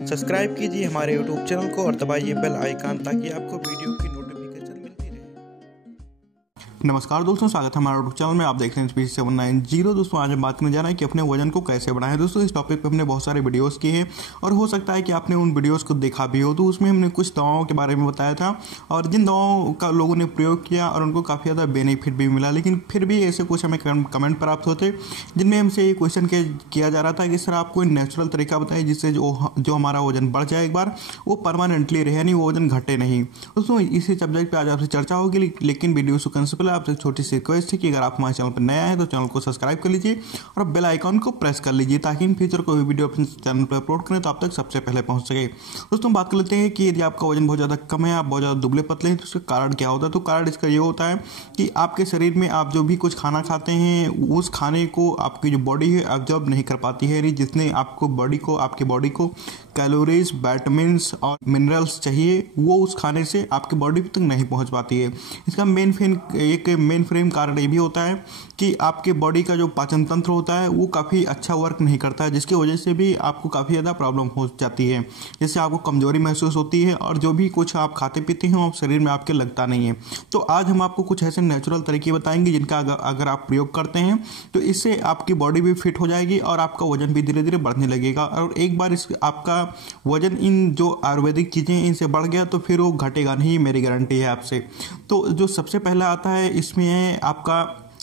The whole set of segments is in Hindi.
सब्सक्राइब कीजिए हमारे यूट्यूब चैनल को और दबाइए बेल आइकन ताकि आपको वीडियो की नोटिफिकेशन मिलती रहे। नमस्कार दोस्तों, स्वागत है हमारे यूट्यूब चैनल में। आप देख रहे हैं स्पीड 790। दोस्तों आज हम बात करने जा रहे हैं कि अपने वजन को कैसे बढ़ाएं। दोस्तों इस टॉपिक पे हमने बहुत सारे वीडियोस किए हैं और हो सकता है कि आपने उन वीडियोस को देखा भी हो। तो उसमें हमने कुछ दवाओं के बारे में बताया था और जिन दवाओं का लोगों ने प्रयोग किया और उनको काफ़ी ज़्यादा बेनिफिट भी मिला, लेकिन फिर भी ऐसे कुछ हमें कमेंट प्राप्त होते जिनमें हमसे ये क्वेश्चन किया जा रहा था कि सर आप कोई नेचुरल तरीका बताइए जिससे जो हमारा वजन बढ़ जाए, एक बार वो परमानेंटली रहे, यानी वो वजन घटे नहीं। दोस्तों इसी सब्जेक्ट पे आज आपसे चर्चा होगी, लेकिन वीडियो शुरू करने से पहले आपसे छोटी सी रिक्वेस्ट है कि अगर आप हमारे चैनल पर नया है तो चैनल को सब्सक्राइब कर लीजिए और बेल आइकॉन को प्रेस कर लीजिए ताकि इन फ्यूचर कोई वीडियो अपने चैनल पर अपलोड करें तो आप तक सबसे पहले पहुंच सके। दोस्तों बात कर लेते हैं कि यदि आपका वजन बहुत ज़्यादा कम है, आप बहुत ज़्यादा दुबले पतले हैं, तो उसका कारण क्या होता है। तो कारण इसका ये होता है कि आपके शरीर में आप जो भी कुछ खाना खाते हैं उस खाने को आपकी जो बॉडी है ऑब्जर्व नहीं कर पाती है, यानी जितने आपकी बॉडी को कैलोरीज, विटामिन्स और मिनरल्स चाहिए वो उस खाने से आपकी बॉडी तक नहीं पहुंच पाती है। इसका मेन फ्रेम कारण ये भी होता है कि आपके बॉडी का जो पाचन तंत्र होता है वो काफ़ी अच्छा वर्क नहीं करता है, जिसकी वजह से भी आपको काफ़ी ज़्यादा प्रॉब्लम हो जाती है, जिससे आपको कमजोरी महसूस होती है और जो भी कुछ आप खाते पीते हैं वो शरीर में आपके लगता नहीं है। तो आज हम आपको कुछ ऐसे नेचुरल तरीके बताएंगे जिनका अगर आप प्रयोग करते हैं तो इससे आपकी बॉडी भी फिट हो जाएगी और आपका वजन भी धीरे धीरे बढ़ने लगेगा। और एक बार आपका वजन इन जो आयुर्वेदिक चीज़ें इनसे बढ़ गया तो फिर वो घटेगा नहीं, मेरी गारंटी है आपसे। तो जो सबसे पहला आता है इसमें है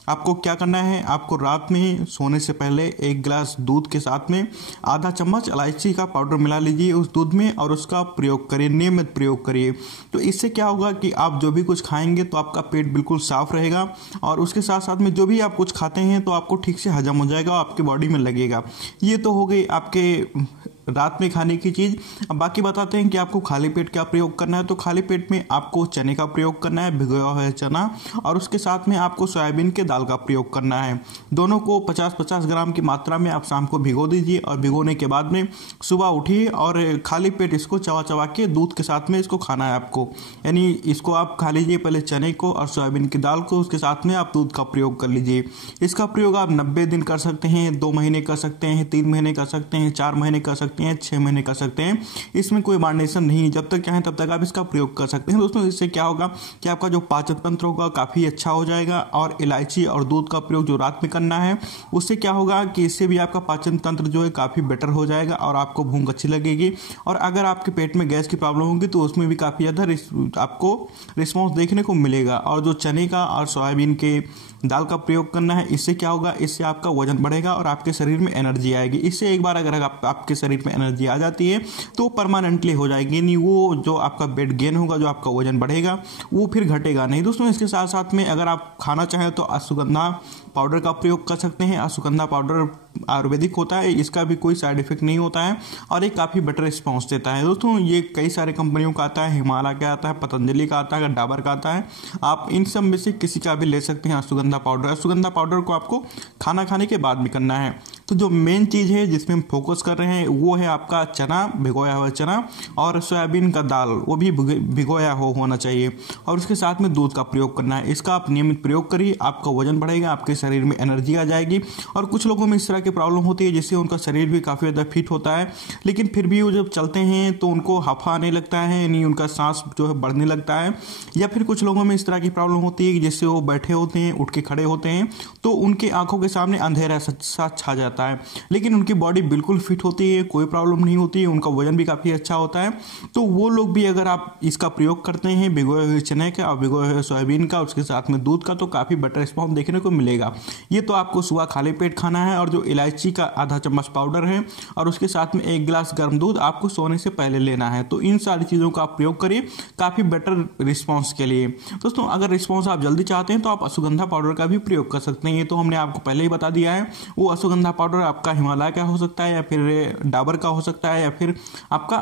आपको क्या करना है। आपको रात में सोने से पहले एक गिलास दूध के साथ में आधा चम्मच इलायची का पाउडर मिला लीजिए उस दूध में और उसका प्रयोग करिए, नियमित प्रयोग करिए। तो इससे क्या होगा कि आप जो भी कुछ खाएंगे तो आपका पेट बिल्कुल साफ रहेगा और उसके साथ साथ में जो भी आप कुछ खाते हैं तो आपको ठीक से हजम हो जाएगा, आपकी बॉडी में लगेगा। ये तो हो गई आपके रात में खाने की चीज़। अब बाकी बताते हैं कि आपको खाली पेट क्या प्रयोग करना है। तो खाली पेट में आपको चने का प्रयोग करना है, भिगोया हुआ चना, और उसके साथ में आपको सोयाबीन के दाल का प्रयोग करना है। दोनों को 50-50 ग्राम की मात्रा में आप शाम को भिगो दीजिए और भिगोने के बाद में सुबह उठिए और खाली पेट इसको चबा चबा के दूध के साथ में इसको खाना है आपको। यानी इसको आप खा लीजिए पहले चने को और सोयाबीन की दाल को, उसके साथ में आप दूध का प्रयोग कर लीजिए। इसका प्रयोग आप 90 दिन कर सकते हैं, 2 महीने कर सकते हैं, 3 महीने कर सकते हैं, 4 महीने कर सकते हैं, 6 महीने कर सकते हैं। इसमें कोई मार्गदर्शन नहीं, जब तक चाहें तब तक आप इसका प्रयोग कर सकते हैं। दोस्तों इससे क्या होगा कि आपका जो पाचन तंत्र होगा काफ़ी अच्छा हो जाएगा और इलायची और दूध का प्रयोग जो रात में करना है उससे क्या होगा कि इससे भी आपका पाचन तंत्र जो है काफ़ी बेटर हो जाएगा और आपको भूख अच्छी लगेगी। और अगर आपके पेट में गैस की प्रॉब्लम होगी तो उसमें भी काफ़ी ज़्यादा आपको रिस्पॉन्स देखने को मिलेगा। और जो चने का और सोयाबीन के दाल का प्रयोग करना है, इससे क्या होगा, इससे आपका वजन बढ़ेगा और आपके शरीर में एनर्जी आएगी। इससे एक बार अगर आपके शरीर में एनर्जी आ जाती है तो परमानेंटली हो जाएगी, नहीं वो जो आपका वेट गेन होगा, जो आपका वजन बढ़ेगा वो फिर घटेगा नहीं। दोस्तों इसके साथ साथ में अगर आप खाना चाहें तो अश्वगंधा पाउडर का प्रयोग कर सकते हैं। अश्वगंधा पाउडर आयुर्वेदिक होता है, इसका भी कोई साइड इफेक्ट नहीं होता है और ये काफ़ी बेटर रिस्पॉन्स देता है। दोस्तों ये कई सारे कंपनियों का आता है, हिमालय का आता है, पतंजलि का आता है, डाबर का आता है। आप इन सब में से किसी का भी ले सकते हैं अश्वगंधा पाउडर। अश्वगंधा पाउडर को आपको खाना खाने के बाद में करना है। तो जो मेन चीज़ है जिसमें हम फोकस कर रहे हैं वो है आपका चना, भिगोया हुआ चना और सोयाबीन का दाल, वो भी भिगोया होना चाहिए और उसके साथ में दूध का प्रयोग करना है। इसका आप नियमित प्रयोग करिए, आपका वजन बढ़ेगा, आपके शरीर में एनर्जी आ जाएगी। और कुछ लोगों में इस तरह की प्रॉब्लम होती है जिससे उनका शरीर भी काफ़ी ज़्यादा फिट होता है, लेकिन फिर भी वो जब चलते हैं तो उनको हाफा आने लगता है, यानी उनका सांस जो है बढ़ने लगता है। या फिर कुछ लोगों में इस तरह की प्रॉब्लम होती है कि जिससे वो बैठे होते हैं, उठ के खड़े होते हैं तो उनके आंखों के सामने अंधेरा सा छा जाता है, लेकिन उनकी बॉडी बिल्कुल फिट होती है, कोई प्रॉब्लम नहीं होती है, उनका वजन भी काफ़ी अच्छा होता है। तो वो लोग भी अगर आप इसका प्रयोग करते हैं भिगोए हुए चने का और भिगोए हुए सोयाबीन का, उसके साथ में दूध का, तो काफ़ी बेटर रिस्पॉन्स देखने को मिलेगा। ये तो आपको सुबह खाली पेट खाना है। और जो इलायची का आधा चम्मच पाउडर है और उसके साथ में 1 गिलास गर्म दूध आपको सोने से पहले लेना है। तो इन सारी चीज़ों का आप प्रयोग करिए काफ़ी बेटर रिस्पॉन्स के लिए। दोस्तों अगर रिस्पॉन्स आप जल्दी चाहते हैं तो आप अश्वगंधा पाउडर का भी प्रयोग कर सकते हैं। ये तो हमने आपको पहले ही बता दिया है। वो अश्वगंधा पाउडर आपका हिमालय का हो सकता है या फिर डाबर का हो सकता है या फिर आपका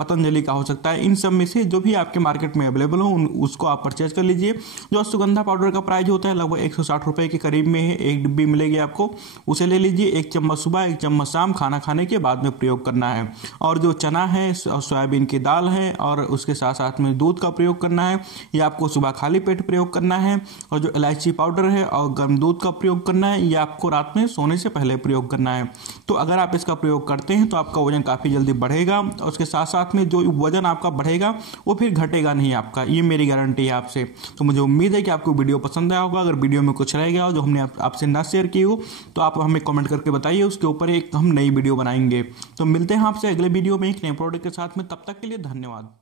पतंजलि का हो सकता है। इन सब में से जो भी आपके मार्केट में अवेलेबल हो उसको आप परचेज कर लीजिए। जो अश्वगंधा पाउडर का प्राइस होता है लगभग 160 रुपये के करीब में है, एक डिब्बी मिलेगी आपको, उसे ले लीजिए। 1 चम्मच सुबह 1 चम्मच शाम खाना खाने के बाद में प्रयोग करना है। और जो चना है, सोयाबीन की दाल है और उसके साथ साथ में दूध का प्रयोग करना है, ये आपको सुबह खाली पेट प्रयोग करना है। और जो इलायची पाउडर है और गर्म दूध का प्रयोग करना है, ये आपको रात में सोने से पहले प्रयोग करना है। तो अगर आप इसका प्रयोग करते हैं तो आपका वजन काफ़ी जल्दी बढ़ेगा और उसके साथ साथ में जो वजन आपका बढ़ेगा वो फिर घटेगा नहीं आपका, ये मेरी गारंटी है आपसे। तो मुझे उम्मीद है कि आपको वीडियो पसंद आया होगा। अगर वीडियो में कुछ रह गया हो जो हमने आपसे ना शेयर की हो तो आप हमें कमेंट करके बताइए, उसके ऊपर एक हम नई वीडियो बनाएंगे। तो मिलते हैं आपसे अगले वीडियो में एक नए प्रोडक्ट के साथ में, तब तक के लिए धन्यवाद।